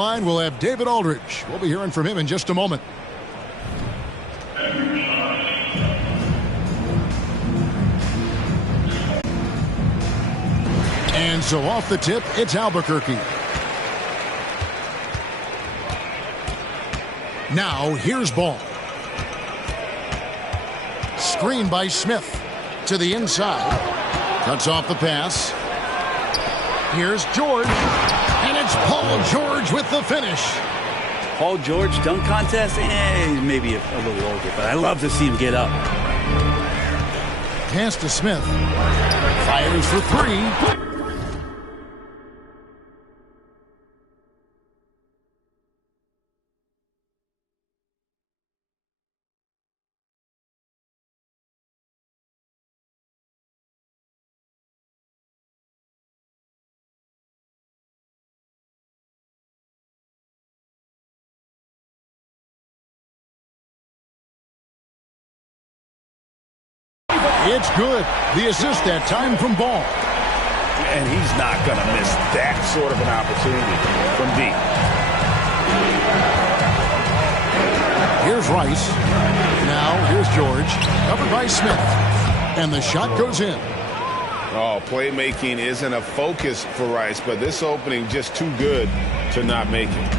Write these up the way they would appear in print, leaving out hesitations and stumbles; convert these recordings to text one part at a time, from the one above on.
line, we'll have David Aldridge. We'll be hearing from him in just a moment. And so off the tip, it's Albuquerque. Now, here's Ball. Screen by Smith to the inside. Cuts off the pass. Here's George. And it's Paul George with the finish. Paul George dunk contest? Maybe a little older, but I love to see him get up. Pass to Smith. Fires for three. It's good. The assist that time from Ball. And he's not going to miss that sort of an opportunity from deep. Here's Rice. Now here's George. Covered by Smith. And the shot goes in. Oh, playmaking isn't a focus for Rice, but this opening just too good to not make it.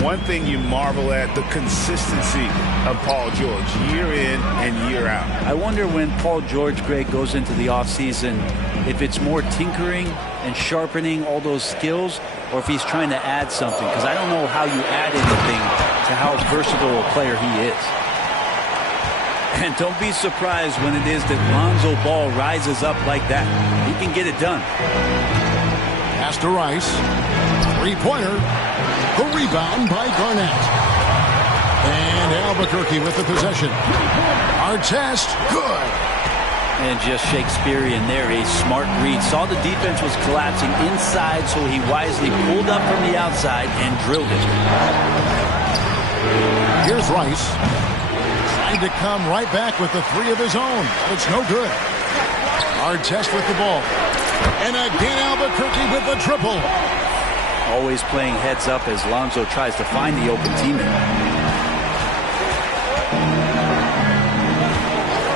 One thing you marvel at, the consistency of Paul George year in and year out. I wonder when Paul George, Greg, goes into the offseason, if it's more tinkering and sharpening all those skills, or if he's trying to add something. Because I don't know how you add anything to how versatile a player he is. And don't be surprised when it is that Lonzo Ball rises up like that. He can get it done. Pass to Rice. Three-pointer. The rebound by Garnett. And Albuquerque with the possession. Artest, good. And just Shakespearean there, a smart read. Saw the defense was collapsing inside, so he wisely pulled up from the outside and drilled it. Here's Rice. Trying to come right back with the three of his own, but it's no good. Artest with the ball. And again Albuquerque with the triple. Always playing heads up as Lonzo tries to find the open teammate.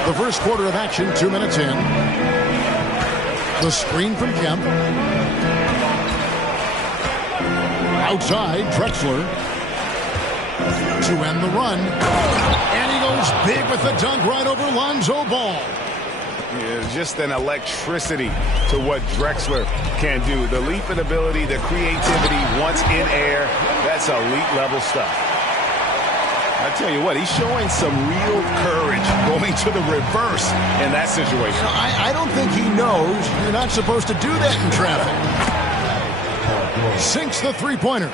The first quarter of action, 2 minutes in. The screen from Kemp. Outside, Drexler. To end the run. And he goes big with the dunk right over Lonzo Ball. Yeah, just an electricity to what Drexler can do. The leaping ability, the creativity once in air, that's elite level stuff. I tell you what, he's showing some real courage going to the reverse in that situation. I don't think he knows you're not supposed to do that in traffic. Sinks the three-pointer.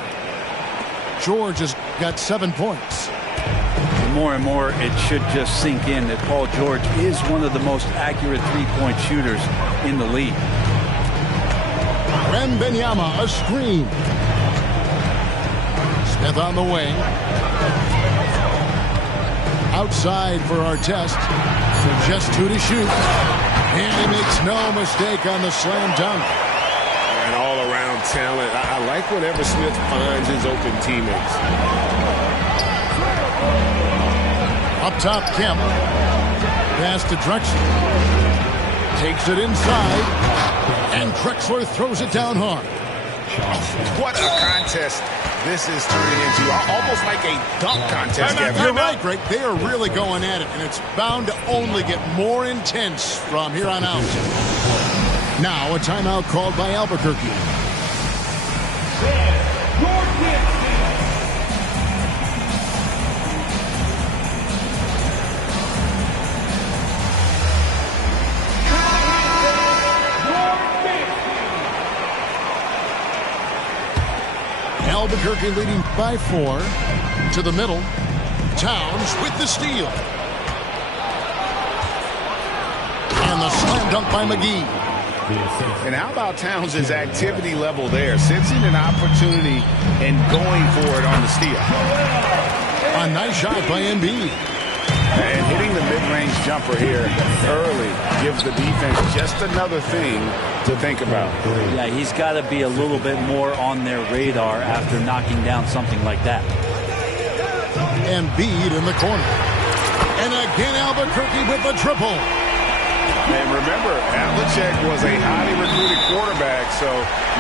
George has got 7 points. More and more, it should just sink in that Paul George is one of the most accurate three-point shooters in the league. Wembanyama, a screen. Smith on the wing. Outside for Artest. Just 2 to shoot. And he makes no mistake on the slam dunk. And all-around talent. I like whenever Smith finds his open teammates. Up top, Kemp. Pass to Drexler. Takes it inside. And Drexler throws it down hard. What a contest this is turning into. Almost like a dunk contest, Kevin. You're right, Greg. They are really going at it, and it's bound to only get more intense from here on out. Now a timeout called by Albuquerque. Albuquerque leading by 4. To the middle. Towns with the steal. And the slam dunk by McGee. And how about Towns' activity level there? Sensing an opportunity and going for it on the steal. A nice shot by Embiid. And hitting the mid-range jumper here early gives the defense just another thing to think about. Yeah, he's got to be a little bit more on their radar after knocking down something like that. Embiid in the corner. And again, Albuquerque with the triple. And remember, Havlicek was a highly recruited quarterback, so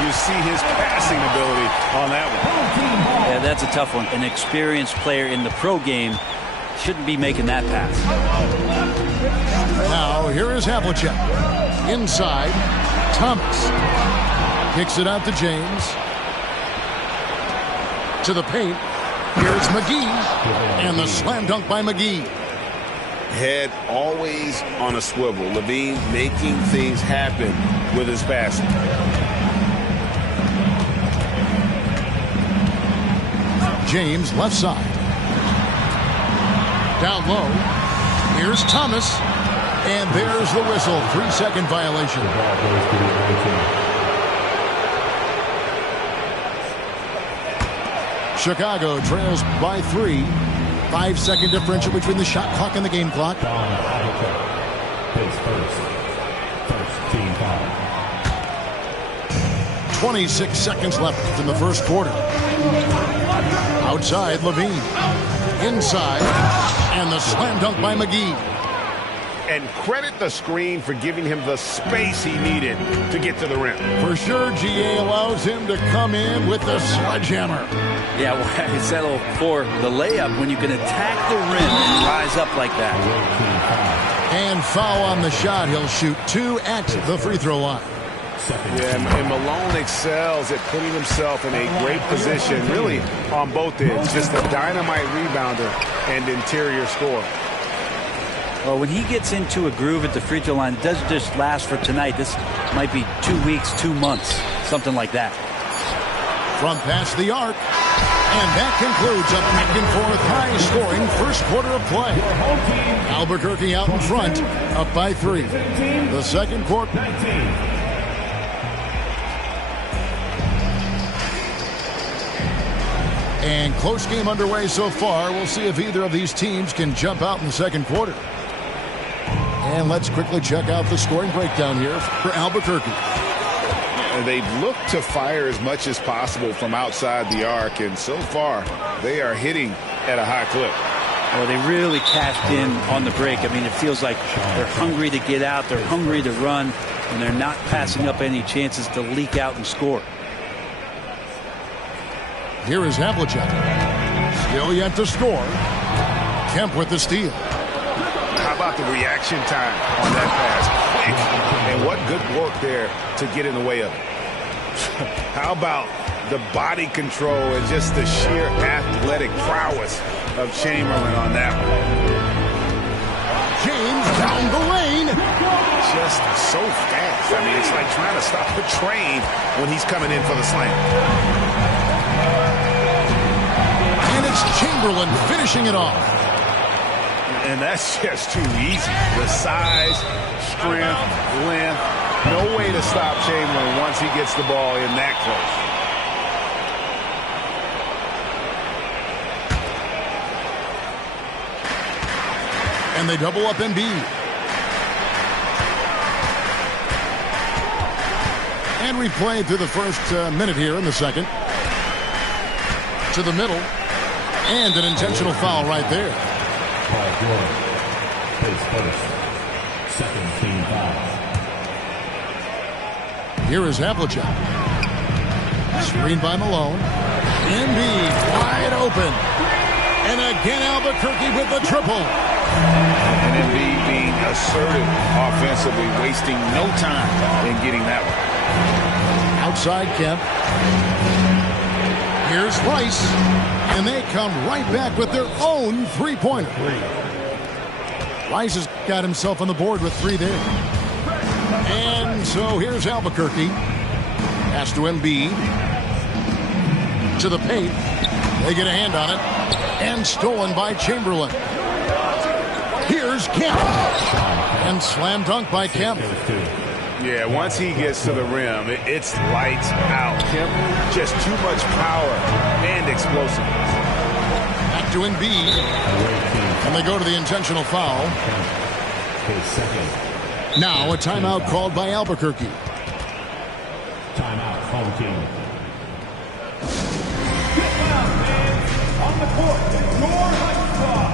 you see his passing ability on that one. Yeah, that's a tough one. An experienced player in the pro game shouldn't be making that pass. Now, here is Havlicek. Inside, Thomas. Kicks it out to James. To the paint. Here's McGee. And the slam dunk by McGee. Head always on a swivel. LaVine making things happen with his passing. James left side. Down low. Here's Thomas. And there's the whistle. 3-second violation. Chicago trails by 3. 5-second differential between the shot clock and the game clock. 26 seconds left in the first quarter. Outside, LaVine. Inside. And the slam dunk by McGee. And credit the screen for giving him the space he needed to get to the rim. For sure, GA allows him to come in with the sledgehammer. Yeah, well, I can settle for the layup when you can attack the rim and rise up like that. And foul on the shot. He'll shoot 2 at the free throw line. Yeah, and Malone excels at putting himself in a great position, really on both ends. Just a dynamite rebounder and interior scorer. Well, when he gets into a groove at the free throw line, it doesn't just last for tonight. This might be 2 weeks, 2 months, something like that. From past the arc. And that concludes a back-and-forth high-scoring first quarter of play. Albuquerque out in front, up by 3. The second quarter. And close game underway so far. We'll see if either of these teams can jump out in the second quarter. And let's quickly check out the scoring breakdown here for Albuquerque. They've looked to fire as much as possible from outside the arc, and so far they are hitting at a high clip. Well, they really cashed in on the break. I mean, it feels like they're hungry to get out, they're hungry to run, and they're not passing up any chances to leak out and score. Here is Havlicek. Still yet to score. Kemp with the steal. How about the reaction time on that pass? Quick. And what good work there to get in the way of it. How about the body control and just the sheer athletic prowess of Chamberlain on that one. James down the lane. Just so fast. I mean, it's like trying to stop a train when he's coming in for the slam. And it's Chamberlain finishing it off. And that's just too easy. The size, strength, length. No way to stop Chamberlain once he gets the ball in that close. And they double up Embiid. And we played through the first minute here in the second. To the middle. And an intentional foul right there. Paul George, face first. Second team foul. Here is Havlicek. Screen by Malone. Embiid wide open. And again Albuquerque with the triple. And Embiid being assertive offensively, wasting no time in getting that one. Outside Kemp. Here's Rice. And they come right back with their own three-pointer. Rice has got himself on the board with 3 there. And so here's Albuquerque. Pass to Embiid. To the paint. They get a hand on it. And stolen by Chamberlain. Here's Kemp. And slam dunk by Kemp. Yeah, once he gets to the rim, it's lights out. Kemp, just too much power and explosiveness. Back to Embiid. And they go to the intentional foul. His second. Now a timeout called by Albuquerque. Timeout, home team. On the court, it's your Light Squad.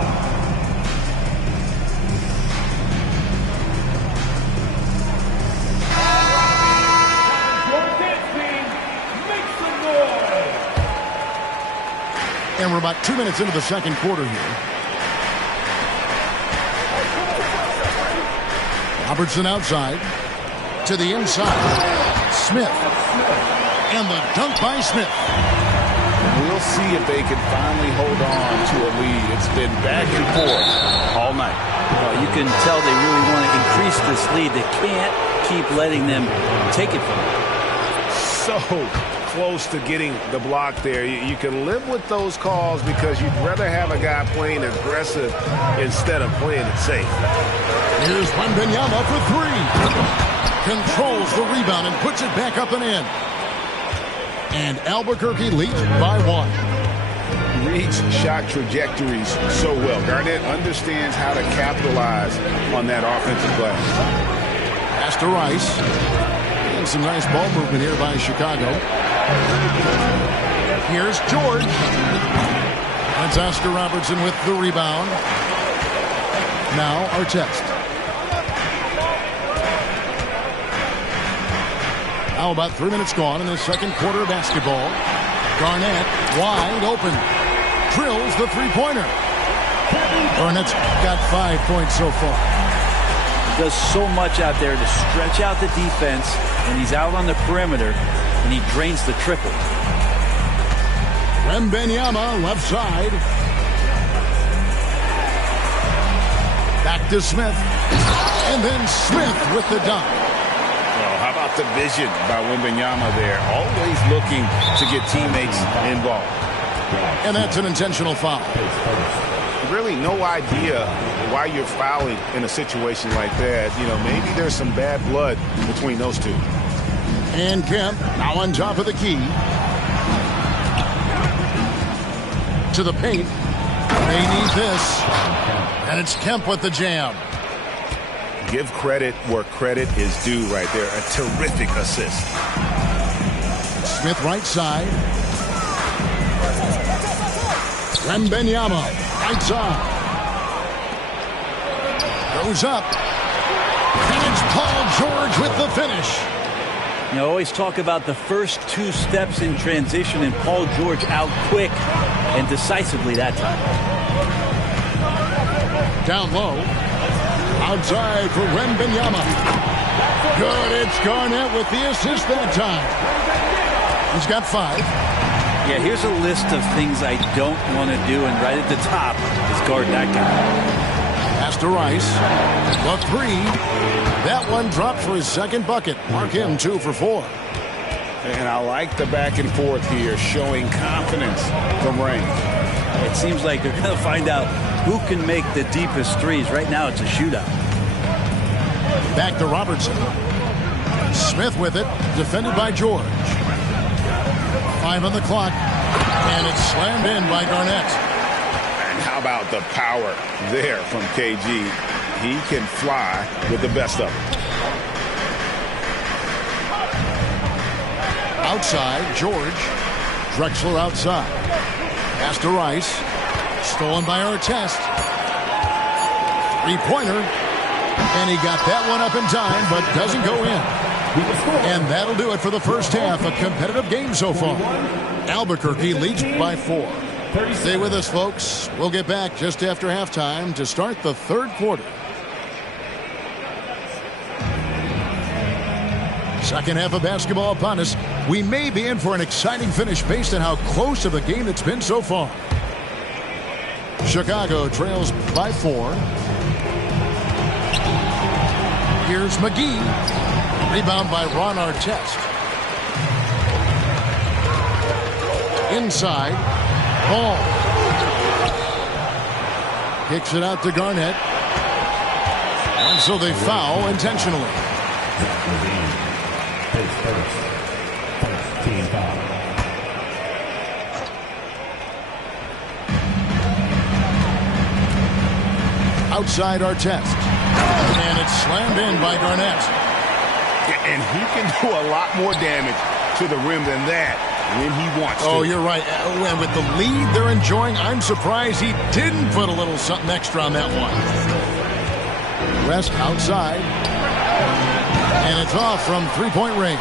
Your dance team, make some noise. And we're about 2 minutes into the second quarter here. Robertson outside. To the inside. Smith. And the dunk by Smith. We'll see if they can finally hold on to a lead. It's been back and forth all night. You can tell they really want to increase this lead. They can't keep letting them take it from them. So close to getting the block there. You can live with those calls because you'd rather have a guy playing aggressive instead of playing it safe. Here's Wembanyama for three. Controls the rebound and puts it back up and in. And Albuquerque leads by one. Reads shot trajectories so well. Garnett understands how to capitalize on that offensive glass. Pass to Rice. And some nice ball movement here by Chicago. Here's George. That's Oscar Robertson with the rebound. Now Artest. Now about 3 minutes gone in the second quarter of basketball. Garnett wide open. Drills the three-pointer. Garnett's got 5 points so far. Does so much out there to stretch out the defense, and he's out on the perimeter, and he drains the triple. Wembanyama left side. Back to Smith. And then Smith with the dunk. How about the vision by Wembanyama there? Always looking to get teammates involved. And that's an intentional foul. Really no idea why you're fouling in a situation like that. You know, maybe there's some bad blood between those two. And Kemp now on top of the key. To the paint. They need this. And it's Kemp with the jam. Give credit where credit is due right there. A terrific assist. Smith right side. Wembanyama right side. Goes up. And it's Paul George with the finish. You know, always talk about the first 2 steps in transition, and Paul George out quick and decisively that time. Down low. Outside for Wembanyama. Good. It's Garnett with the assist that time. He's got 5. Yeah, here's a list of things I don't want to do, and right at the top is guard that guy. Pass to Rice. The 3. That one dropped for his second bucket. Mark him 2 for 4. And I like the back and forth here, showing confidence from range. It seems like they're going to find out who can make the deepest threes. Right now, it's a shootout. Back to Robertson. Smith with it, defended by George. 5 on the clock, and it's slammed in by Garnett. And how about the power there from KG? He can fly with the best of them. Outside, George. Drexler outside. Pass to Rice. Stolen by Artest. Three-pointer. And he got that one up in time, but doesn't go in. And that'll do it for the first half. A competitive game so far. Albuquerque leads by 4. Stay with us, folks. We'll get back just after halftime to start the third quarter. Second half of basketball upon us. We may be in for an exciting finish based on how close of a game it's been so far. Chicago trails by 4. Here's McGee. Rebound by Ron Artest. Inside. Ball. Kicks it out to Garnett. And so they foul intentionally. His first team foul. outside Artest. And it's slammed in by Garnett. And he can do a lot more damage to the rim than that when he wants to. Oh, you're right. And with the lead they're enjoying, I'm surprised he didn't put a little something extra on that one. West outside. And it's off from three-point range.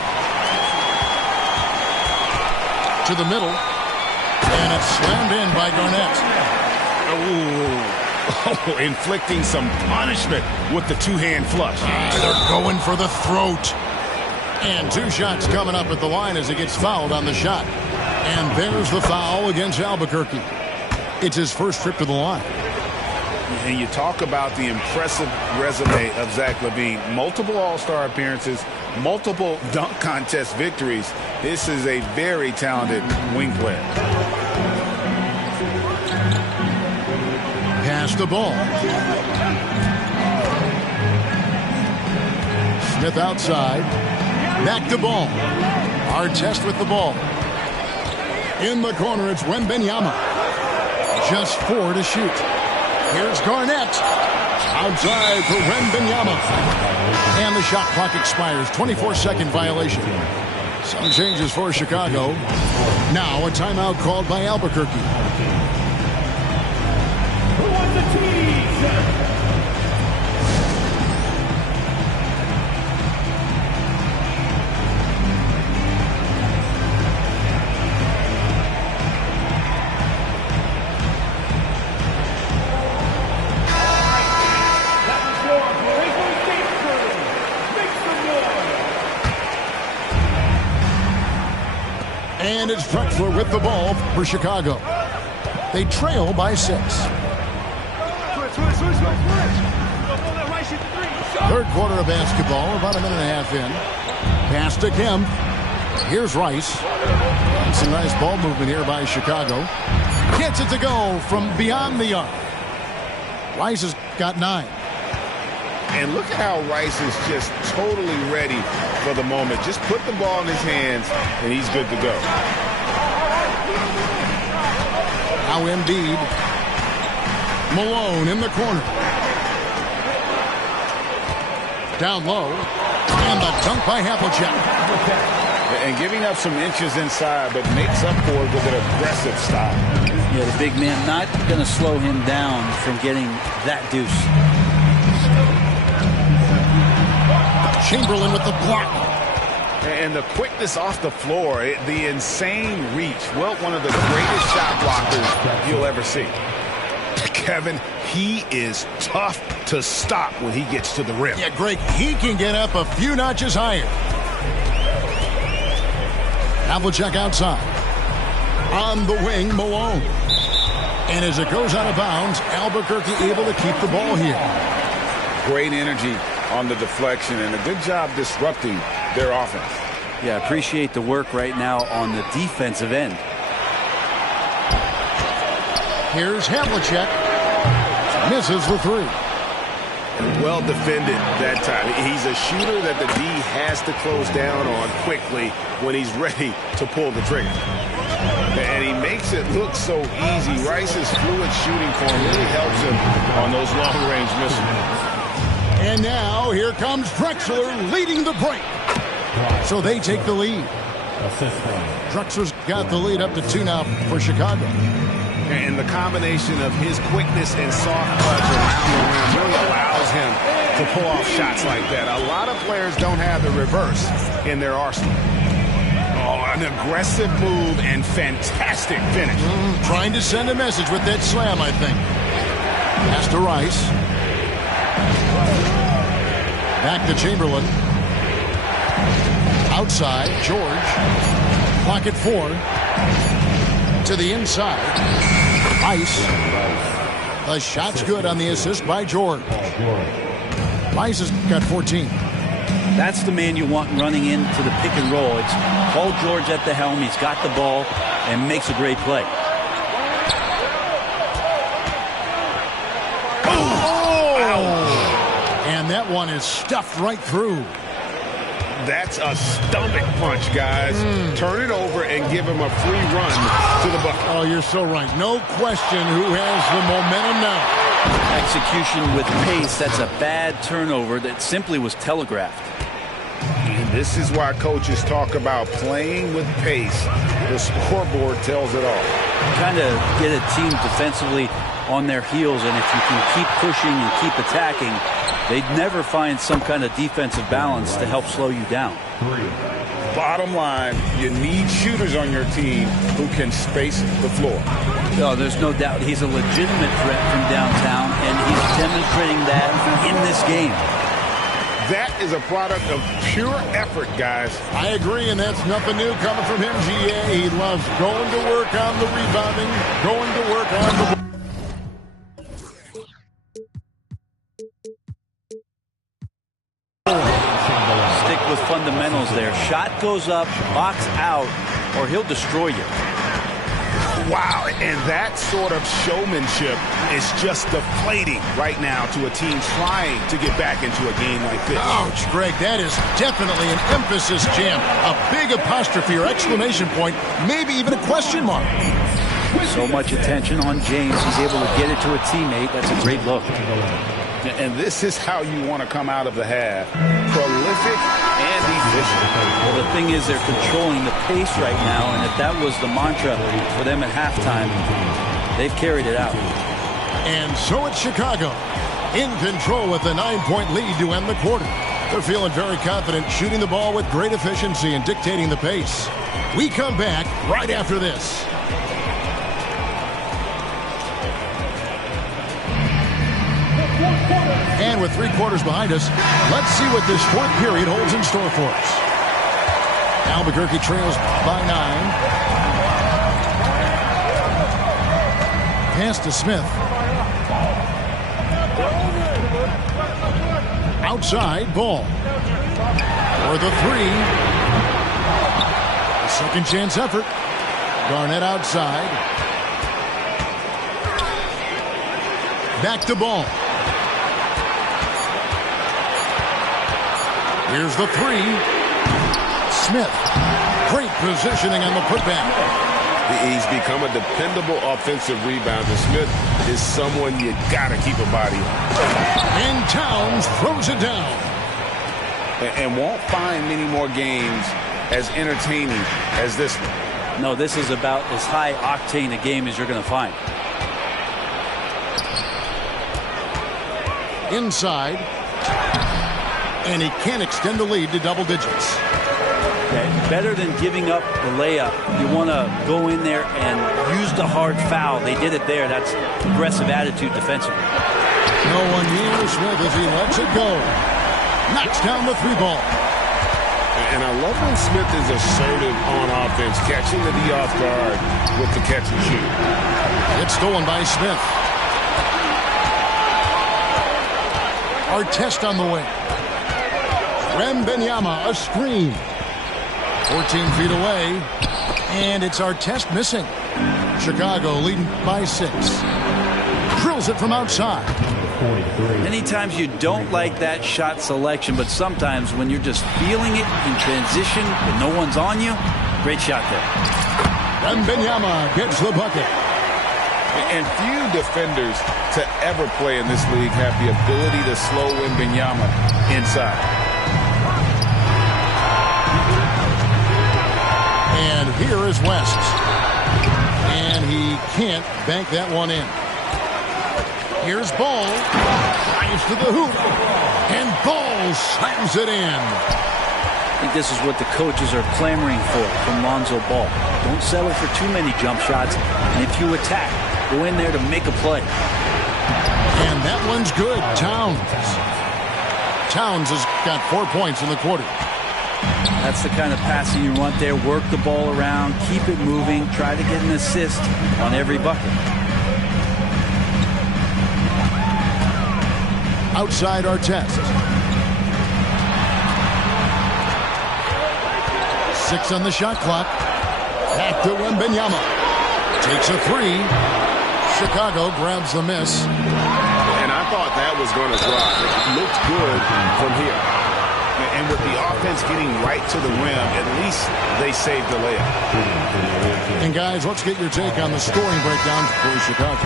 To the middle. And it's slammed in by Garnett. Oh, inflicting some punishment with the two-hand flush. They're going for the throat. And 2 shots coming up at the line as he gets fouled on the shot. And there's the foul against Albuquerque. It's his first trip to the line. And you talk about the impressive resume of Zach LaVine. Multiple All-Star appearances, multiple dunk contest victories. This is a very talented wing player. Pass the ball. Smith outside. Back to ball. Artest with the ball. In the corner, it's Wembanyama. Just 4 to shoot. Here's Garnett. Outside for Wembanyama. And the shot clock expires. 24-second violation. Some changes for Chicago. Now a timeout called by Albuquerque. Who wants the tease? And it's Drexler with the ball for Chicago. They trail by 6. Third quarter of basketball, about a minute and a half in. Pass to Kemp. Here's Rice. And some nice ball movement here by Chicago. Gets it to go from beyond the arc. Rice has got 9. And look at how Rice is just totally ready for the moment. Just put the ball in his hands, and he's good to go. Now Embiid. Malone in the corner. Down low. And the dunk by Havlicek. And giving up some inches inside, but makes up for it with an aggressive style. Yeah, the big man not going to slow him down from getting that deuce. Chamberlain with the block. And the quickness off the floor, the insane reach. Well, one of the greatest shot blockers you'll ever see. Kevin, he is tough to stop when he gets to the rim. Yeah, Greg, he can get up a few notches higher. Havlicek outside. On the wing, Malone. And as it goes out of bounds, Albuquerque able to keep the ball here. Great energy on the deflection and a good job disrupting their offense. Yeah, appreciate the work right now on the defensive end. Here's Havlicek. Misses the 3. Well defended that time. He's a shooter that the D has to close down on quickly when he's ready to pull the trigger. And he makes it look so easy. Rice's fluid shooting form really helps him on those long-range missiles. And now here comes Drexler leading the break. So they take the lead. Drexler's got the lead up to 2 now for Chicago. And the combination of his quickness and soft touch around the rim really allows him to pull off shots like that. A lot of players don't have the reverse in their arsenal. Oh, an aggressive move and fantastic finish. Trying to send a message with that slam, I think. Pass to Rice. Back to Chamberlain. Outside, George. Clock at 4. To the inside. Rice. The shot's good on the assist by George. Rice has got 14. That's the man you want running into the pick and roll. It's Paul George at the helm. He's got the ball and makes a great play. And that one is stuffed right through. That's a stomach punch, guys. Turn it over and give him a free run to the bucket. Oh, you're so right. No question who has the momentum now. Execution with pace, that's a bad turnover that simply was telegraphed. And this is why coaches talk about playing with pace. The scoreboard tells it all. Kind of get a team defensively on their heels, and if you can keep pushing and keep attacking, they'd never find some kind of defensive balance to help slow you down. Bottom line, you need shooters on your team who can space the floor. No, there's no doubt he's a legitimate threat from downtown, and he's demonstrating that in this game. That is a product of pure effort, guys. I agree, and that's nothing new coming from him, GA. He loves going to work on the rebounding, going to work on the... Stick with fundamentals there. Shot goes up, box out, or he'll destroy you. Wow, and that sort of showmanship is just deflating right now to a team trying to get back into a game like this. Ouch, Greg, that is definitely an emphasis jam. A big apostrophe or exclamation point, maybe even a question mark. So much attention on James. He's able to get it to a teammate. That's a great look. And this is how you want to come out of the half. Prolific and efficient. Well, the thing is they're controlling the pace right now, and if that was the mantra for them at halftime, they've carried it out. And so it's Chicago in control with a 9-point lead to end the quarter. They're feeling very confident, shooting the ball with great efficiency and dictating the pace. We come back right after this. And with 3 quarters behind us, let's see what this fourth period holds in store for us. Albuquerque trails by 9. Pass to Smith. Outside ball. For the 3. A second chance effort. Garnett outside. Back to ball. Here's the 3. Smith. Great positioning on the putback. He's become a dependable offensive rebounder. Smith is someone you got to keep a body on. And Towns throws it down. And won't find many more games as entertaining as this one. No, this is about as high octane a game as you're going to find. Inside. And he can't extend the lead to double digits. Okay. Better than giving up the layup. You want to go in there and use the hard foul. They did it there. That's aggressive attitude defensively. No one near Smith as he lets it go. Knocks down the 3 ball. And I love when Smith is assertive on offense, catching the D off guard with the catch and shoot. It's stolen by Smith. Artest on the wing. Wembanyama, a screen. 14 feet away. And it's Artest missing. Chicago leading by 6. Drills it from outside. Many times you don't like that shot selection, but sometimes when you're just feeling it in transition and no one's on you, great shot there. Wembanyama gets the bucket. And few defenders to ever play in this league have the ability to slow Wembanyama inside. And here is West. And he can't bank that one in. Here's Ball. Drives to the hoop. And Ball slams it in. I think this is what the coaches are clamoring for from Lonzo Ball. Don't settle for too many jump shots. And if you attack, go in there to make a play. And that one's good. Towns has got 4 points in the quarter. That's the kind of passing you want there. Work the ball around, keep it moving, try to get an assist on every bucket. Outside Artest. 6 on the shot clock. Back to Wembanyama. Takes a 3. Chicago grabs the miss. And I thought that was going to drop. It looked good from here. And with the offense getting right to the rim, at least they saved the layup. And guys, let's get your take on the scoring breakdown for Chicago.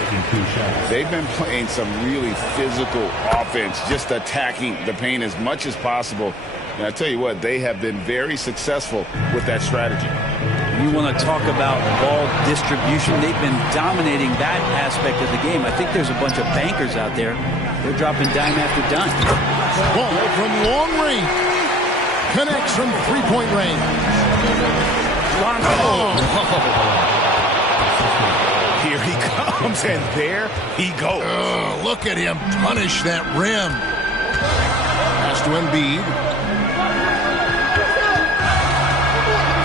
They've been playing some really physical offense, just attacking the paint as much as possible. And I tell you what, they have been very successful with that strategy. You want to talk about ball distribution. They've been dominating that aspect of the game. I think there's a bunch of bankers out there. They're dropping dime after dime. Ball from long range. Connects from three-point range. Oh. Here he comes, and there he goes. Look at him punish that rim. Pass to Embiid.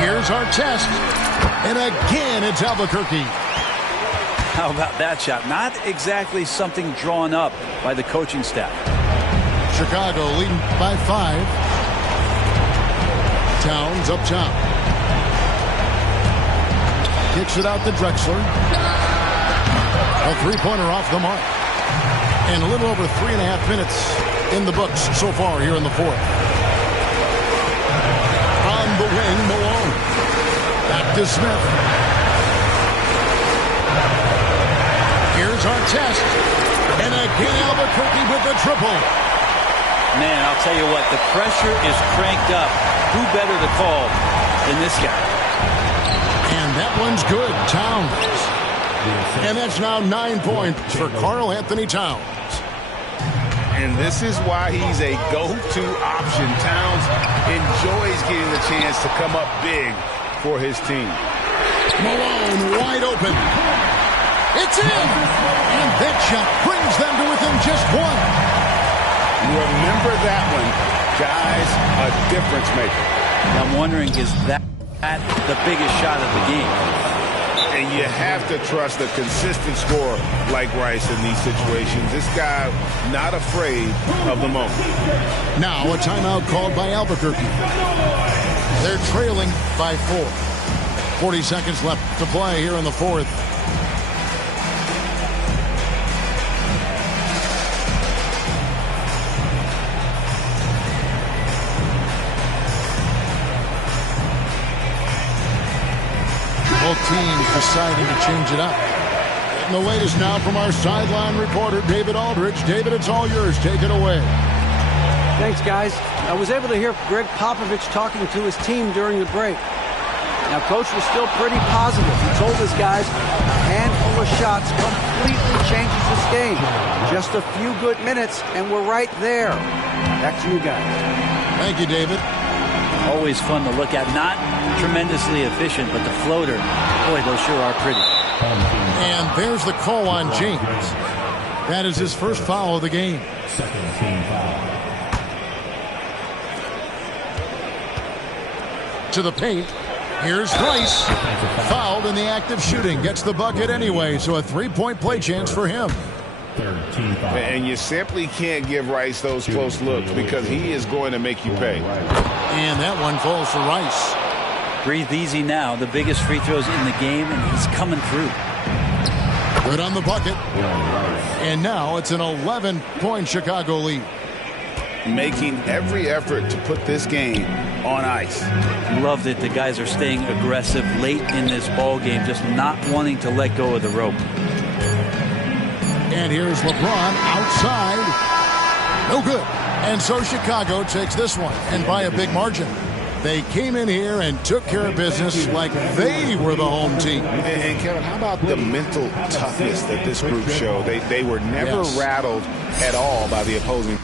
Here's our test. And again, it's Albuquerque. How about that shot? Not exactly something drawn up by the coaching staff. Chicago leading by 5. Towns up top. Kicks it out to Drexler. A three-pointer off the mark. And a little over 3.5 minutes in the books so far here in the fourth. On the wing, Malone. Back to Smith. Here's our test. And again, Albuquerque with the triple. Man, I'll tell you what, the pressure is cranked up. Who better to call than this guy? And that one's good. Towns. And that's now 9 points for Karl Anthony Towns. And this is why he's a go-to option. Towns enjoys getting the chance to come up big for his team. Malone wide open. It's in! And that shot brings them to within just 1. Remember that one, guys, a difference maker. I'm wondering, is that the biggest shot of the game? And you have to trust a consistent scorer like Rice in these situations. This guy not afraid of the moment. Now a timeout called by Albuquerque. They're trailing by 4. 40 seconds left to play here in the fourth. Both teams deciding to change it up. And the latest now from our sideline reporter, David Aldridge. David, it's all yours. Take it away. Thanks, guys. I was able to hear Greg Popovich talking to his team during the break. Now, Coach was still pretty positive. He told his guys a handful of shots completely changes this game. Just a few good minutes, and we're right there. Back to you guys. Thank you, David. Always fun to look at. Not tremendously efficient, but the floater, boy, those sure are pretty. And there's the call on James. That is his first foul of the game. Second team foul. To the paint. Here's Rice. Fouled in the act of shooting. Gets the bucket anyway, so a three-point play chance for him. Third team foul. And you simply can't give Rice those close looks because he is going to make you pay. And that one falls for Rice. Breathe easy now. The biggest free throws in the game, and he's coming through. Good on the bucket. And now it's an 11-point Chicago lead. Making every effort to put this game on ice. Love that the guys are staying aggressive late in this ball game, just not wanting to let go of the rope. And here's LeBron outside. No good. And so Chicago takes this one, and by a big margin. They came in here and took care of business like they were the home team. And Kevin, how about the mental toughness that this group showed? They were never rattled at all by the opposing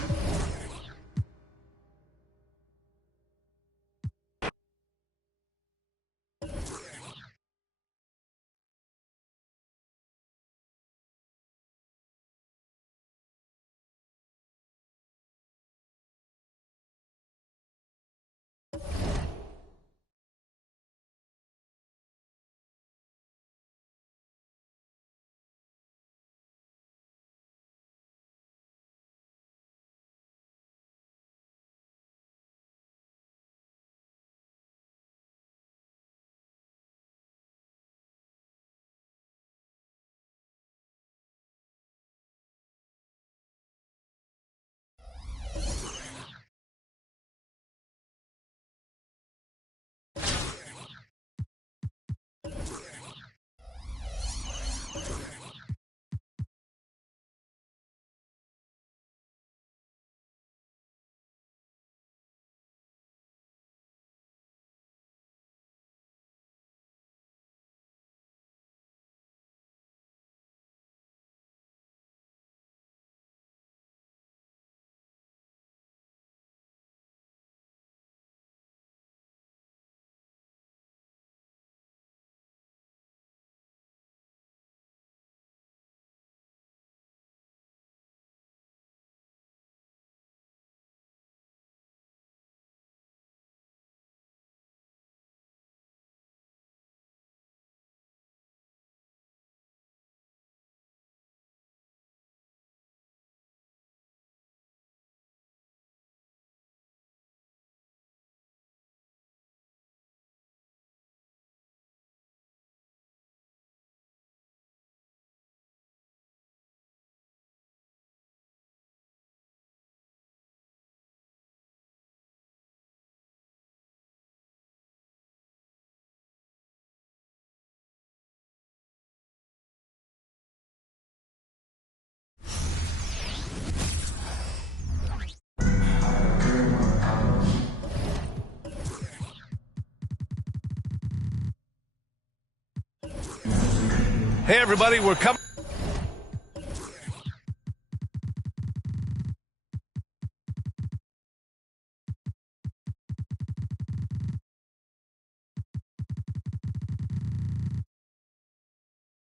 Hey, everybody, we're coming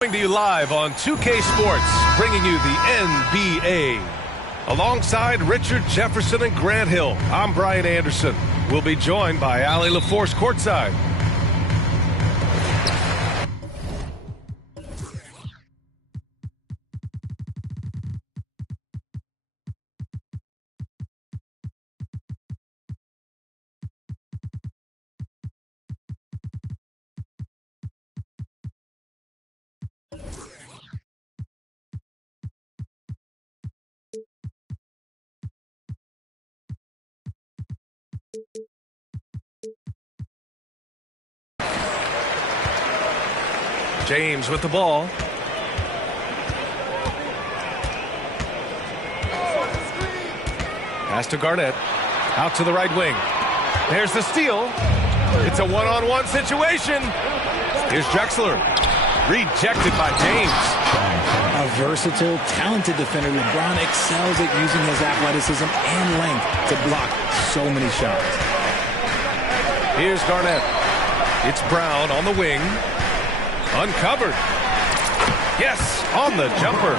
to you live on 2K Sports, bringing you the NBA. Alongside Richard Jefferson and Grant Hill, I'm Brian Anderson. We'll be joined by Allie LaForce courtside. James with the ball. Pass to Garnett. Out to the right wing. There's the steal. It's a one-on-one situation. Here's Drexler. Rejected by James. A versatile, talented defender. LeBron excels at using his athleticism and length to block so many shots. Here's Garnett. It's Brown on the wing. Uncovered. Yes, on the jumper.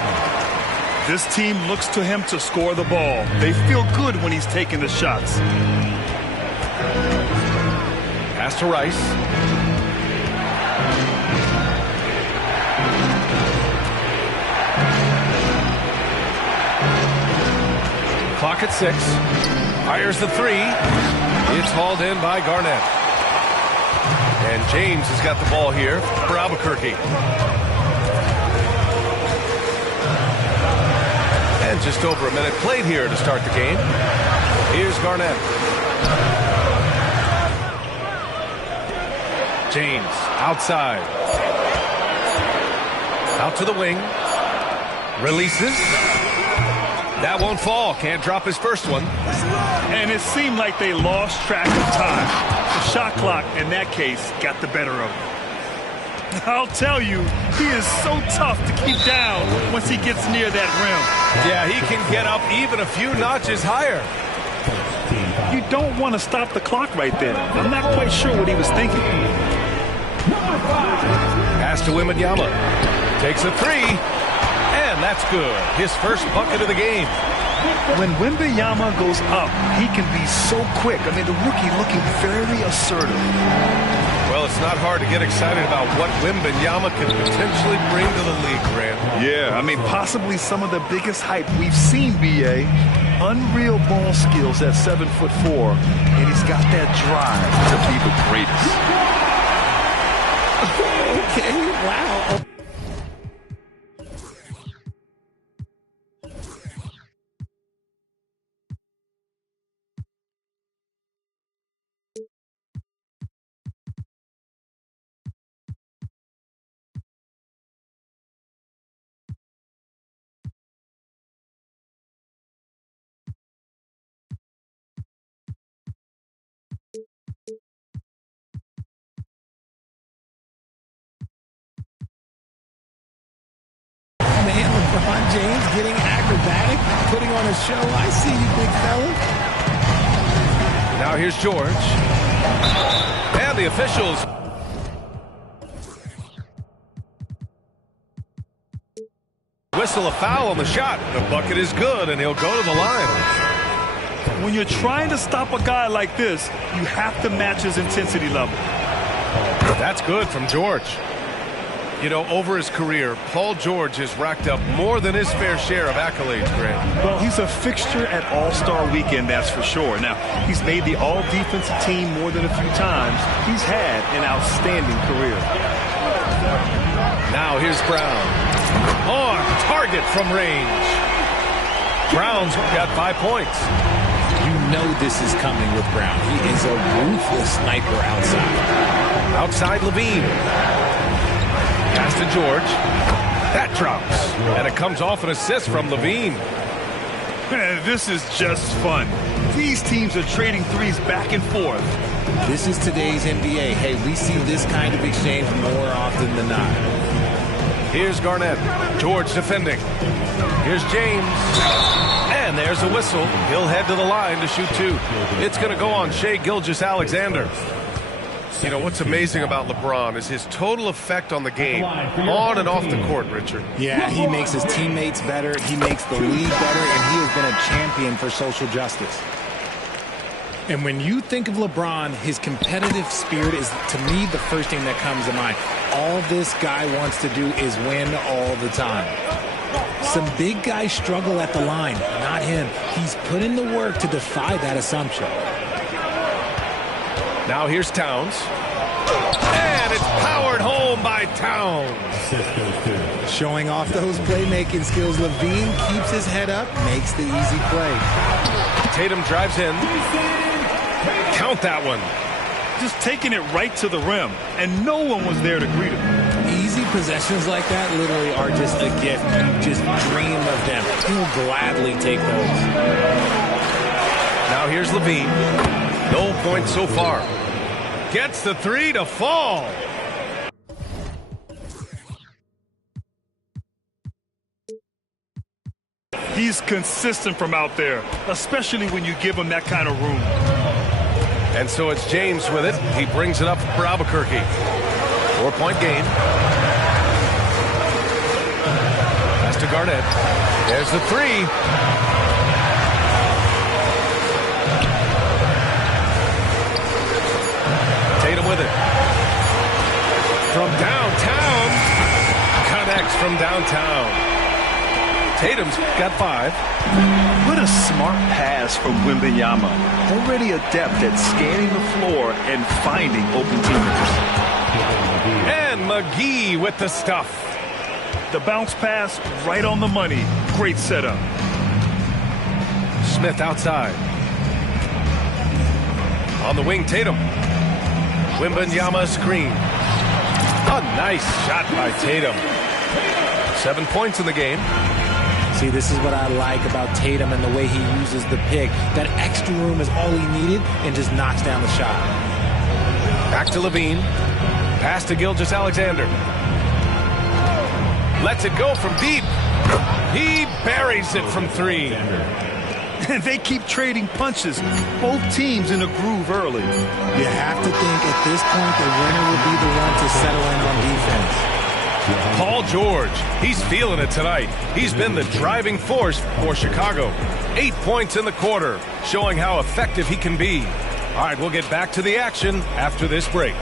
This team looks to him to score the ball. They feel good when he's taking the shots. Pass to Rice. Clock at 6. Fires the three. It's hauled in by Garnett. And James has got the ball here for Albuquerque. And just over a minute played here to start the game. Here's Garnett. James outside. Out to the wing. Releases. That won't fall. Can't drop his first one. And it seemed like they lost track of time. The shot clock, in that case, got the better of him. I'll tell you, he is so tough to keep down once he gets near that rim. Yeah, he can get up even a few notches higher. You don't want to stop the clock right there. I'm not quite sure what he was thinking. Pass to Wembanyama. Takes a three. And that's good. His first bucket of the game. When Wembanyama goes up, he can be so quick. I mean, the rookie looking very assertive. Well, it's not hard to get excited about what Wembanyama can potentially bring to the league, Grant. Yeah, I mean, possibly some of the biggest hype we've seen, B.A. Unreal ball skills at 7'4", and he's got that drive to be the greatest. Okay, wow. Man, LeBron James getting acrobatic, putting on a show. I see you, big fella. Now here's George. And the officials. Whistle a foul on the shot. The bucket is good, and he'll go to the line. When you're trying to stop a guy like this, you have to match his intensity level. That's good from George. You know, over his career, Paul George has racked up more than his fair share of accolades, Grant. Well, he's a fixture at All-Star Weekend, that's for sure. Now, he's made the All-Defensive team more than a few times. He's had an outstanding career. Now here's Brown. On target from range. Brown's got 5 points. You know this is coming with Brown. He is a ruthless sniper outside. Outside Levine. Pass to George. That drops. And it comes off an assist from Levine. Man, this is just fun. These teams are trading threes back and forth. This is today's NBA. Hey, we see this kind of exchange more often than not. Here's Garnett. George defending. Here's James. And there's a whistle. He'll head to the line to shoot 2. It's going to go on Shai Gilgeous-Alexander. You know, what's amazing about LeBron is his total effect on the game, on and off the court, Richard. Yeah, he makes his teammates better, he makes the league better, and he has been a champion for social justice. And when you think of LeBron, his competitive spirit is, to me, the first thing that comes to mind. All this guy wants to do is win all the time. Some big guys struggle at the line, not him. He's put in the work to defy that assumption. Now here's Towns. And it's powered home by Towns. Showing off those playmaking skills, LaVine keeps his head up, makes the easy play. Tatum drives in. Count that one. Just taking it right to the rim, and no one was there to greet him. Easy possessions like that literally are just a gift. You just dream of them. He'll gladly take those. Now here's LaVine. No points so far. Gets the 3 to fall. He's consistent from out there, especially when you give him that kind of room. And so it's James with it. He brings it up for Albuquerque. 4-point game. Pass to Garnett. There's the 3. Tatum with it. From downtown. Connects from downtown. Tatum's got 5. What a smart pass from Wembanyama. Already adept at scanning the floor and finding open teammates. And McGee with the stuff. The bounce pass right on the money. Great setup. Smith outside. On the wing, Tatum. Wembanyama screen. A nice shot by Tatum. 7 points in the game. See, this is what I like about Tatum and the way he uses the pick. That extra room is all he needed and just knocks down the shot. Back to LaVine. Pass to Gilgeous-Alexander. Lets it go from deep. He buries it from 3. They keep trading punches. Both teams in a groove early. You have to think at this point the winner will be the one to settle in on defense. Paul George, he's feeling it tonight. He's been the driving force for Chicago. 8 points in the quarter, showing how effective he can be. All right, we'll get back to the action after this break.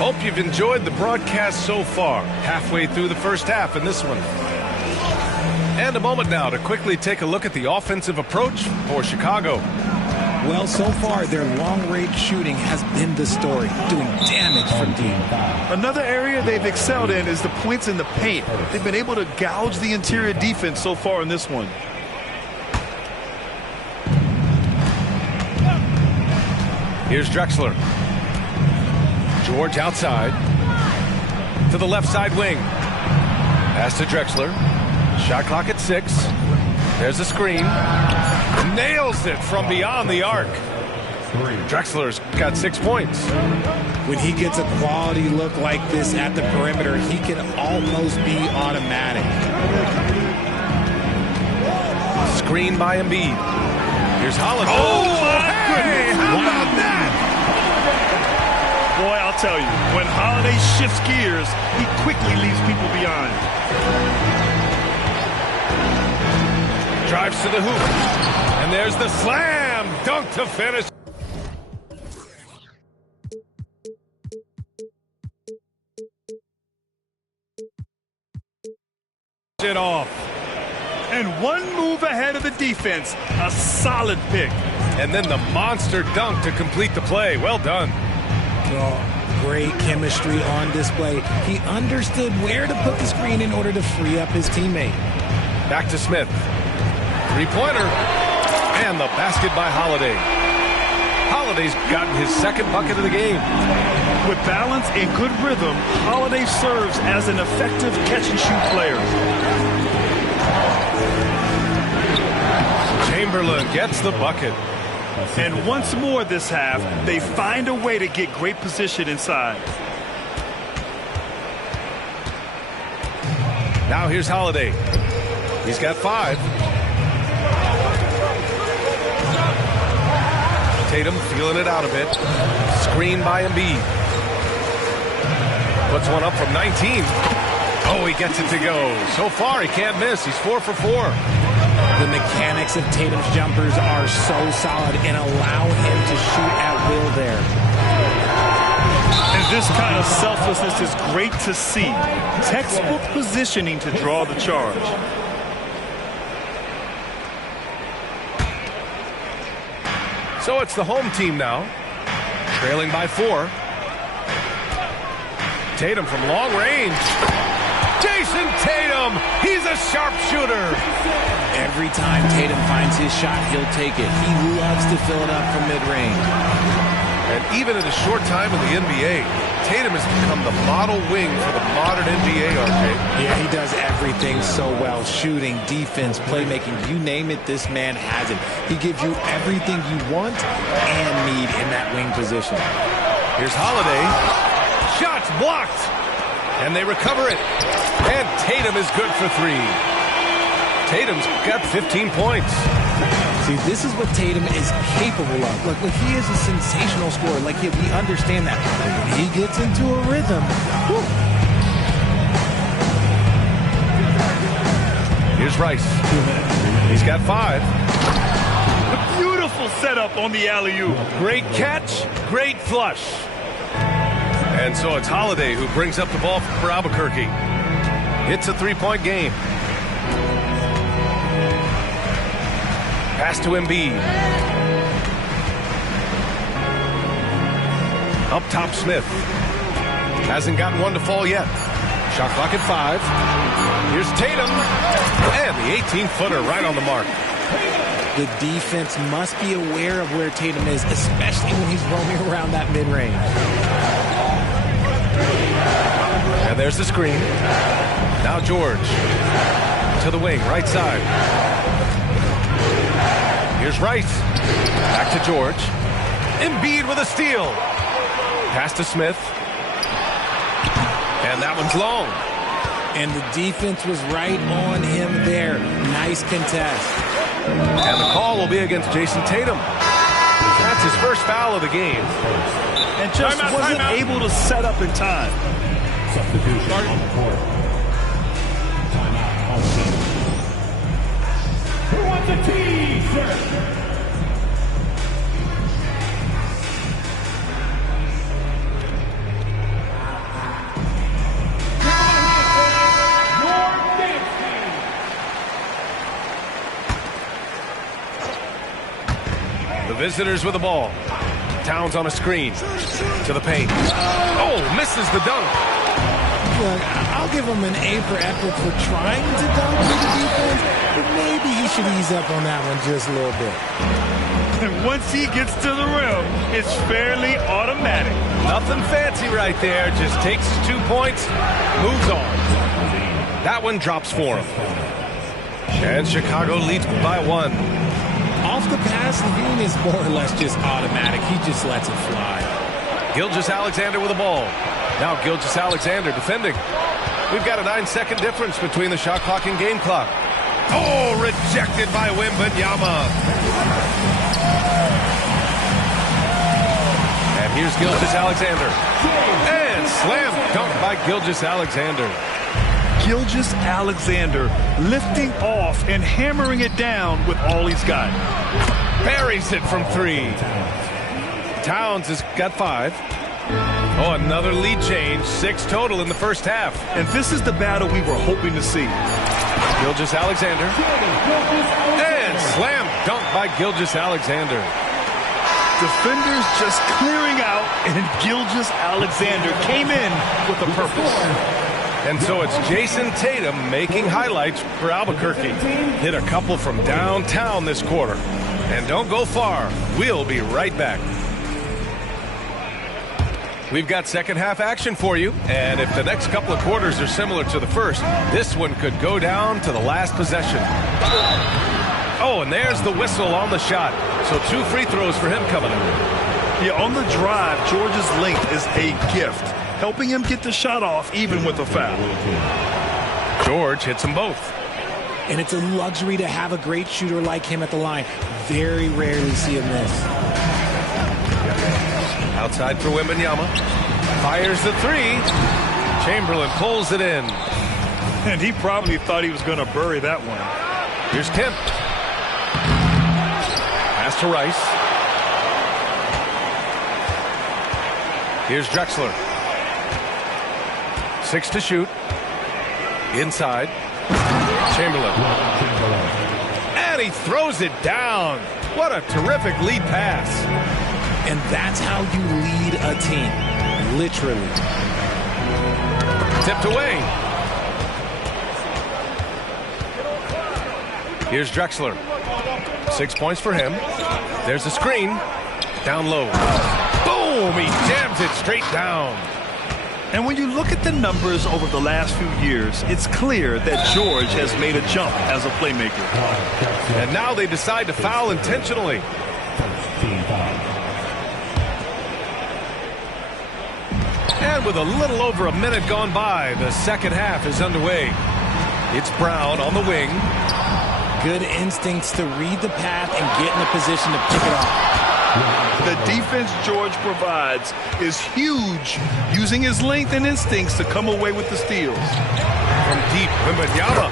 Hope you've enjoyed the broadcast so far. Halfway through the first half in this one. And a moment now to quickly take a look at the offensive approach for Chicago. Well, so far, their long-range shooting has been the story, doing damage from deep. Another area they've excelled in is the points in the paint. They've been able to gouge the interior defense so far in this one. Here's Drexler. George outside. To the left side wing. Pass to Drexler. Shot clock at 6. There's a screen. Nails it from beyond the arc. Drexler's got 6 points. When he gets a quality look like this at the perimeter, he can almost be automatic. Screen by Embiid. Here's Holiday. Oh, my goodness. How about that? Boy, I'll tell you, when Holiday shifts gears, he quickly leaves people behind. Drives to the hoop. And there's the slam dunk to finish. It off. And one move ahead of the defense. A solid pick. And then the monster dunk to complete the play. Well done. Oh, great chemistry on display. He understood where to put the screen in order to free up his teammate. Back to Smith. Three-pointer. And the basket by Holiday. Holiday's gotten his second bucket of the game. With balance and good rhythm, Holiday serves as an effective catch-and-shoot player. Chamberlain gets the bucket. And once more this half, they find a way to get great position inside. Now here's Holiday. He's got 5. Tatum feeling it out a bit. Screen by Embiid. Puts one up from 19. Oh, he gets it to go. So far, he can't miss. He's 4 for 4. The mechanics of Tatum's jumpers are so solid and allow him to shoot at will there. And this kind of selflessness is great to see. Textbook positioning to draw the charge. So it's the home team now, trailing by 4. Tatum from long range. Jason Tatum, he's a sharpshooter. Every time Tatum finds his shot, he'll take it. He loves to fill it up from mid-range. And even in a short time in the NBA, Tatum has become the model wing for the modern NBA, RJ. Yeah, he does everything so well. Shooting, defense, playmaking, you name it, this man has it. He gives you everything you want and need in that wing position. Here's Holiday. Shots blocked. And they recover it. And Tatum is good for 3. Tatum's got 15 points. See, this is what Tatum is capable of. Look, he is a sensational scorer. We understand that. But when he gets into a rhythm, whew. Here's Rice. He's got 5. A beautiful setup on the alley-oop. Great catch, great flush. And so it's Holiday who brings up the ball for Albuquerque. It's a 3-point game. Pass to Embiid. Up top, Smith. Hasn't gotten one to fall yet. Shot clock at 5. Here's Tatum. And the 18-footer right on the mark. The defense must be aware of where Tatum is, especially when he's roaming around that mid-range. And there's the screen. Now George. To the wing, right side. Here's Rice. Back to George. Embiid with a steal. Pass to Smith. And that one's long. And the defense was right on him there. Nice contest. And the call will be against Jason Tatum. That's his first foul of the game. And just wasn't able to set up in time. Substitution on the court. Timeout on the team. Who wants a T-shirt? The visitors with the ball. Towns on a screen. To the paint. Oh, misses the dunk. Look, I'll give him an A for effort for trying to dunk to the defense, but maybe he should ease up on that one just a little bit. And once he gets to the rim, it's fairly automatic. Nothing fancy right there. Just takes his 2 points, moves on. That one drops for him. And Chicago leads by 1. Off the pass, Levine is more or less just automatic. He just lets it fly. Gilgeous-Alexander with the ball. Now Gilgeous-Alexander defending. We've got a 9-second difference between the shot clock and game clock. Oh, rejected by Wembanyama. And here's Gilgeous-Alexander. And slam dunk by Gilgeous-Alexander. Gilgeous-Alexander lifting off and hammering it down with all he's got. Buries it from 3. Towns has got 5. Oh, another lead change. 6 total in the first half. And this is the battle we were hoping to see. Gilgeous-Alexander. And slam dunk by Gilgeous-Alexander. Defenders just clearing out, and Gilgeous-Alexander came in with a purpose. And so it's Jason Tatum making highlights for Albuquerque. Hit a couple from downtown this quarter. And don't go far. We'll be right back. We've got second half action for you. And if the next couple of quarters are similar to the first, this one could go down to the last possession. Oh, and there's the whistle on the shot. So 2 free throws for him coming up. Yeah, on the drive, George's length is a gift, helping him get the shot off even with a foul. George hits them both. And it's a luxury to have a great shooter like him at the line. Very rarely see him miss. Outside for Wembanyama. Fires the 3. Chamberlain pulls it in. And he probably thought he was going to bury that one. Here's Kemp. Pass to Rice. Here's Drexler. 6 to shoot. Inside. Chamberlain. And he throws it down. What a terrific lead pass. And that's how you lead a team. Literally. Tipped away. Here's Drexler. 6 points for him. There's the screen. Down low. Boom! He jams it straight down. And when you look at the numbers over the last few years, it's clear that George has made a jump as a playmaker. And now they decide to foul intentionally. And with a little over a minute gone by, the second half is underway. It's Brown on the wing. Good instincts to read the path and get in a position to pick it off. The defense George provides is huge, using his length and instincts to come away with the steals. From deep, Wembanyama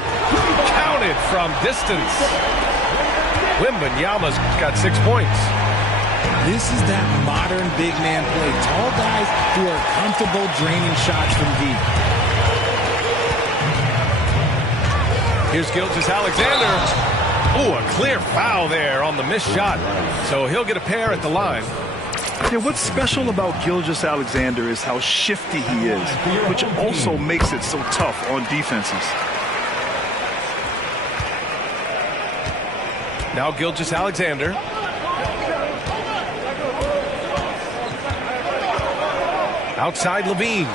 counted from distance. Wembanyama's got 6 points. This is that modern big man play. Tall guys who are comfortable draining shots from deep. Here's Gilgeous-Alexander. Oh, a clear foul there on the missed shot. So he'll get a pair at the line. Yeah, what's special about Gilgeous-Alexander is how shifty he is, which also makes it so tough on defenses. Now Gilgeous-Alexander. Outside Levine.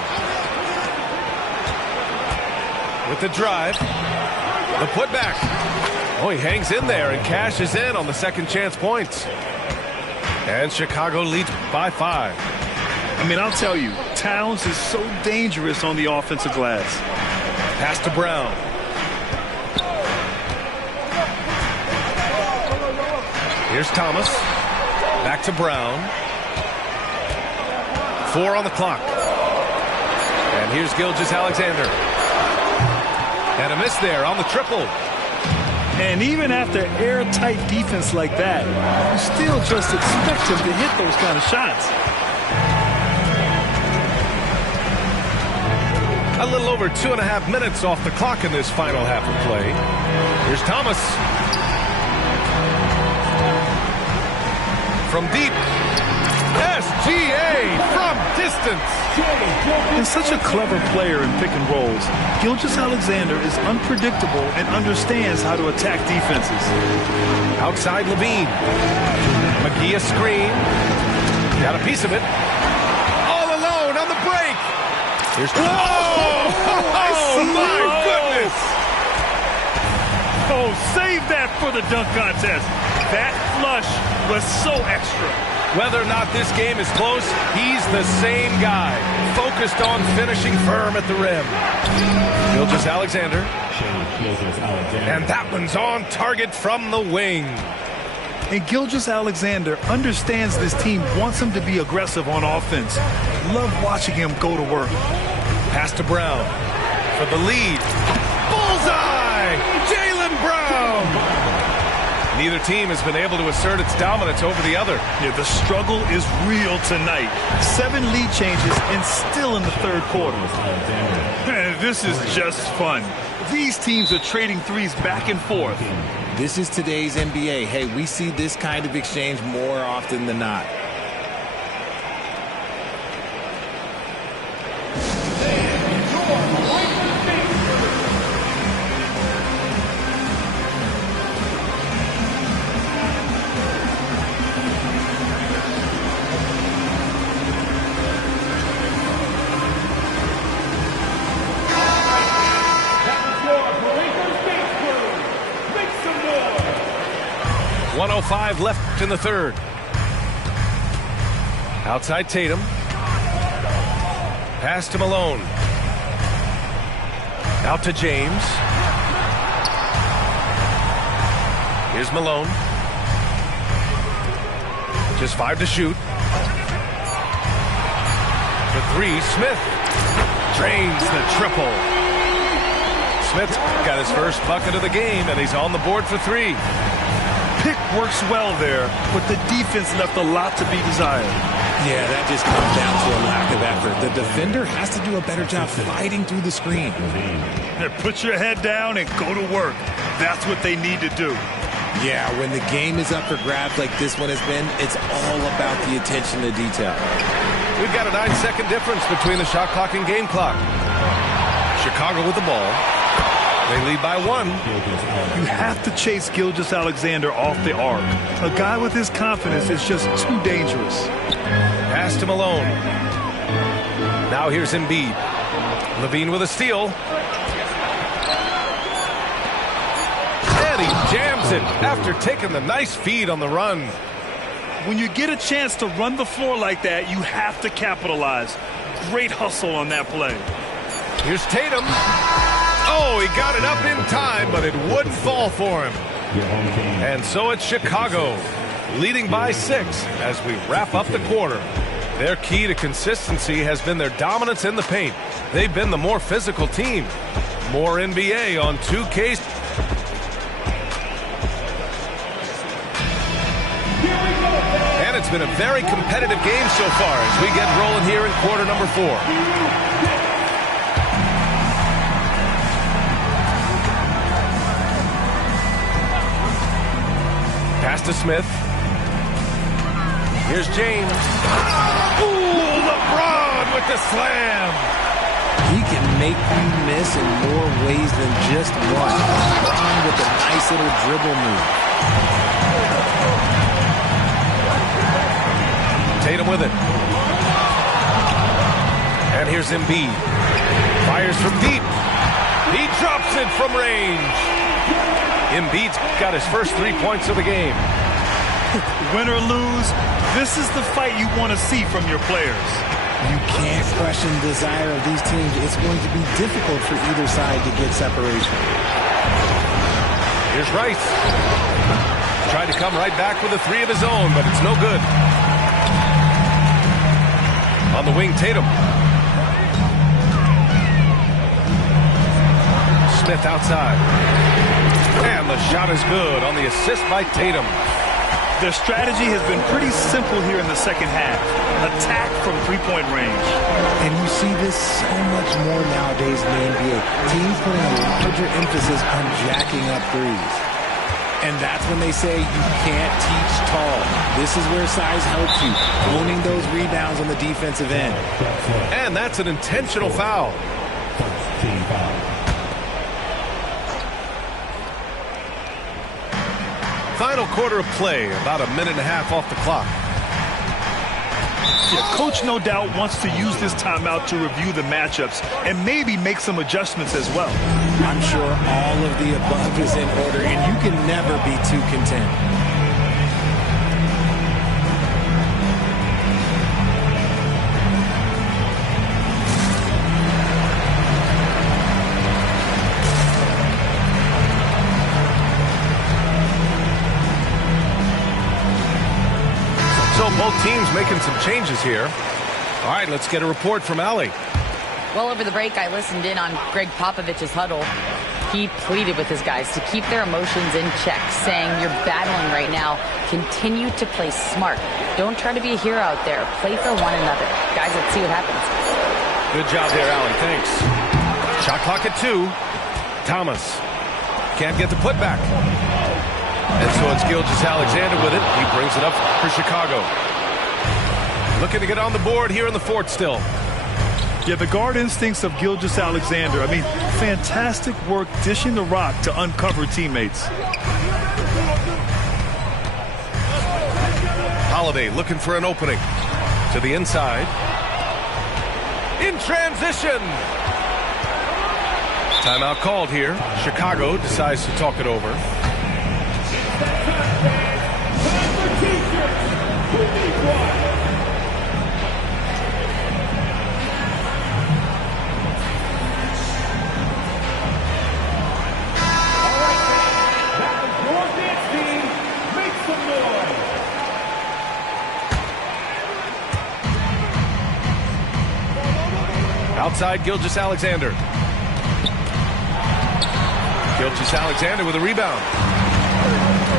With the drive. The putback. Oh, he hangs in there and cashes in on the second chance points. And Chicago leads by 5. I mean, I'll tell you, Towns is so dangerous on the offensive glass. Pass to Brown. Here's Thomas. Back to Brown. 4 on the clock. And here's Gilgeous-Alexander. And a miss there on the triple. And even after airtight defense like that, you still just expect him to hit those kind of shots. A little over 2.5 minutes off the clock in this final half of play. Here's Thomas. From deep. SGA from distance. He's such a clever player in pick and rolls. Gilgeous-Alexander is unpredictable and understands how to attack defenses. Outside Levine. McGee a screen. Got a piece of it. All alone on the break. Here's oh my goodness. Oh, save that for the dunk contest. That flush was so extra. Whether or not this game is close, he's the same guy, focused on finishing firm at the rim. Gilgeous-Alexander. And that one's on target from the wing. And Gilgeous-Alexander understands this team wants him to be aggressive on offense. Love watching him go to work. Pass to Brown for the lead. Bullseye! Jaylen Brown! Neither team has been able to assert its dominance over the other. Yeah, the struggle is real tonight. 7 lead changes and still in the third quarter. This is just fun. These teams are trading threes back and forth. This is today's NBA. Hey, we see this kind of exchange more often than not. 1:05 left in the third. Outside Tatum. Pass to Malone. Out to James. Here's Malone. Just 5 to shoot. The three, Smith. Drains the triple. Smith's got his first bucket of the game, and he's on the board for 3. Pick works well there, but the defense left a lot to be desired. Yeah, that just comes down to a lack of effort. The defender has to do a better job fighting through the screen. Put your head down and go to work. That's what they need to do. Yeah, when the game is up for grabs like this one has been, it's all about the attention to detail. We've got a 9-second difference between the shot clock and game clock. Chicago with the ball. They lead by 1. You have to chase Gilgeous-Alexander off the arc. A guy with his confidence is just too dangerous. Pass to Malone. Now here's Embiid. Levine with a steal. And he jams it after taking the nice feed on the run. When you get a chance to run the floor like that, you have to capitalize. Great hustle on that play. Here's Tatum. Oh, he got it up in time, but it wouldn't fall for him. And so it's Chicago, leading by 6 as we wrap up the quarter. Their key to consistency has been their dominance in the paint. They've been the more physical team. More NBA on 2K. And it's been a very competitive game so far as we get rolling here in quarter number 4. Pass to Smith. Here's James. Ooh, LeBron with the slam. He can make you miss in more ways than just one. LeBron with a nice little dribble move. Tatum with it. And here's Embiid. Fires from deep. He drops it from range. Embiid's got his first 3 points of the game. Win or lose, this is the fight you want to see from your players. You can't question the desire of these teams. It's going to be difficult for either side to get separation. Here's Rice. Tried to come right back with a 3 of his own, but it's no good. On the wing, Tatum. Smith outside. And the shot is good on the assist by Tatum. Their strategy has been pretty simple here in the second half. Attack from three-point range. And you see this so much more nowadays in the NBA. Teams putting a larger emphasis on jacking up threes. And that's when they say you can't teach tall. This is where size helps you, owning those rebounds on the defensive end. And that's an intentional foul. Team foul. Final quarter of play, about a minute and a half off the clock. Yeah, coach no doubt wants to use this timeout to review the matchups and maybe make some adjustments as well. I'm sure all of the above is in order, and you can never be too content. So both teams making some changes here. All right, let's get a report from Allie. Well, over the break, I listened in on Greg Popovich's huddle. He pleaded with his guys to keep their emotions in check, saying, you're battling right now. Continue to play smart. Don't try to be a hero out there. Play for one another. Guys, let's see what happens. Good job there, Allie. Thanks. Shot clock at 2. Thomas can't get the putback. And so it's Gilgeous-Alexander with it. He brings it up for Chicago. Looking to get on the board here in the fourth still. Yeah, the guard instincts of Gilgeous-Alexander. I mean, fantastic work dishing the rock to uncover teammates. Holiday looking for an opening. To the inside. In transition. Timeout called here. Chicago decides to talk it over. Outside Gilgeous-Alexander. Gilgeous-Alexander with a rebound.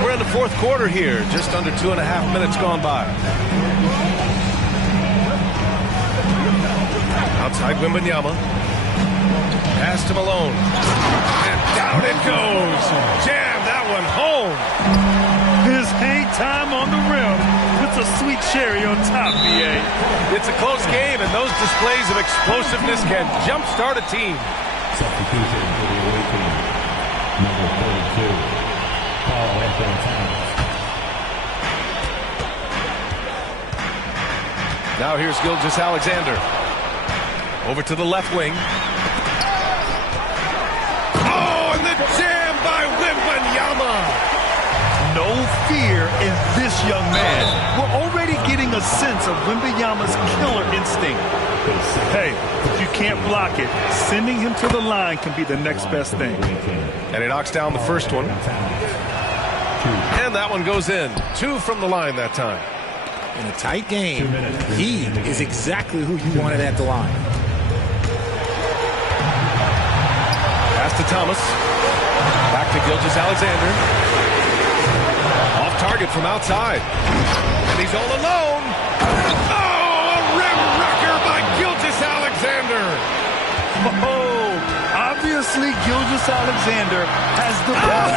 We're in the fourth quarter here. Just under 2.5 minutes gone by. Outside Wembanyama. Pass to Malone. And down it goes. Jam that one home. His hang time on the rim with a sweet cherry on top, B.A. It's a close game, and those displays of explosiveness can jumpstart a team. Substitution for the away team. Number 42, Karl-Anthony Towns. Now here's Gilgeous-Alexander. Over to the left wing. Oh, and the jam by Wembanyama. No fear in this young man. We're already getting a sense of Wembanyama's killer instinct. Hey, if you can't block it, sending him to the line can be the next best thing. And he knocks down the first one. And that one goes in. 2 from the line that time. In a tight game, he is exactly who you wanted at the line. Pass to Thomas. Back to Gilgeous-Alexander. Off target from outside. And he's all alone. Oh, a rim wrecker by Gilgeous-Alexander. Oh, obviously Gilgeous-Alexander has the ball.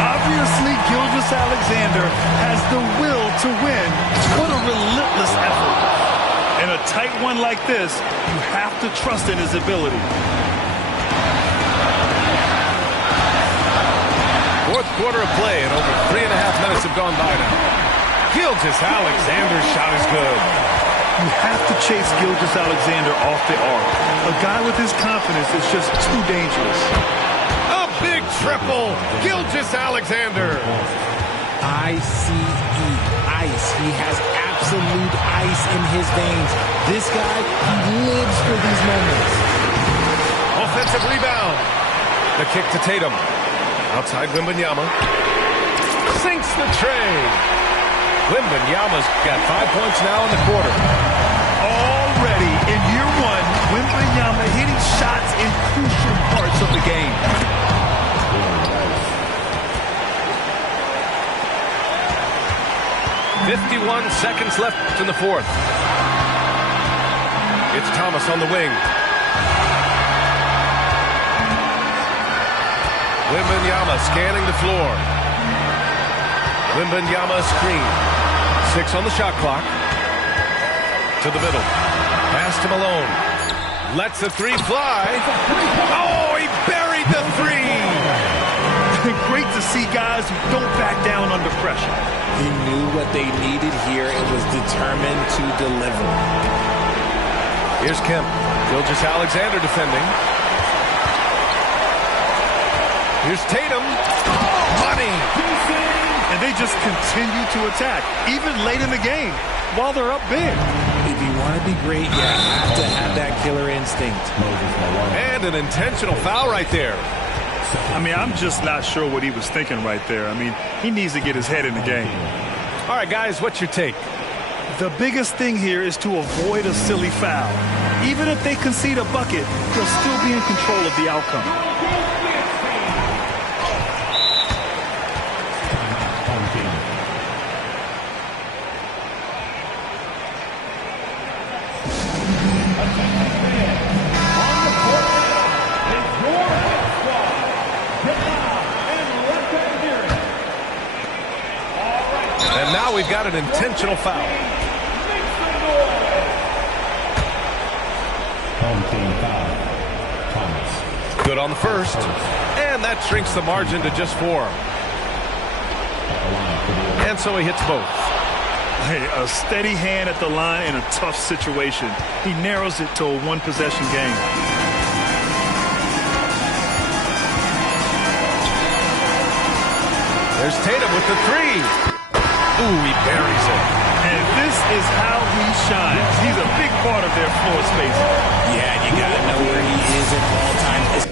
Obviously Gilgeous-Alexander has the will to win. What a relentless effort. In a tight one like this, you have to trust in his ability. Fourth quarter of play, and over 3.5 minutes have gone by now. Gilgeous-Alexander's shot is good. You have to chase Gilgeous-Alexander off the arc. A guy with his confidence is just too dangerous. A big triple. Gilgeous-Alexander. I-C-E. Ice. He has absolute ice in his veins. This guy, he lives for these moments. Offensive rebound. The kick to Tatum. Outside Wembanyama. Sinks the tray. Wembanyama's got 5 points now in the quarter. Already in year one, Wembanyama hitting shots in crucial parts of the game. 51 seconds left in the fourth. It's Thomas on the wing. Wembanyama scanning the floor. Wembanyama screen. 6 on the shot clock. To the middle. Pass to Malone. Lets the 3 fly. Oh, he buried the 3. Great to see guys who don't back down under pressure. He knew what they needed here and was determined to deliver. Here's Kemp. Gilgeous-Alexander defending. Here's Tatum. Money. And they just continue to attack, even late in the game, while they're up big. If you want to be great, you have to have that killer instinct. And an intentional foul right there. I mean, I'm just not sure what he was thinking right there. I mean, he needs to get his head in the game. All right, guys, what's your take? The biggest thing here is to avoid a silly foul. Even if they concede a bucket, they'll still be in control of the outcome. And now we've got an intentional foul. Good on the first. And that shrinks the margin to just 4. And so he hits both. Hey, a steady hand at the line in a tough situation. He narrows it to a one-possession game. There's Tatum with the 3. Ooh, he buries it. And this is how he shines. He's a big part of their floor space. Yeah, you got to know where he is at all times.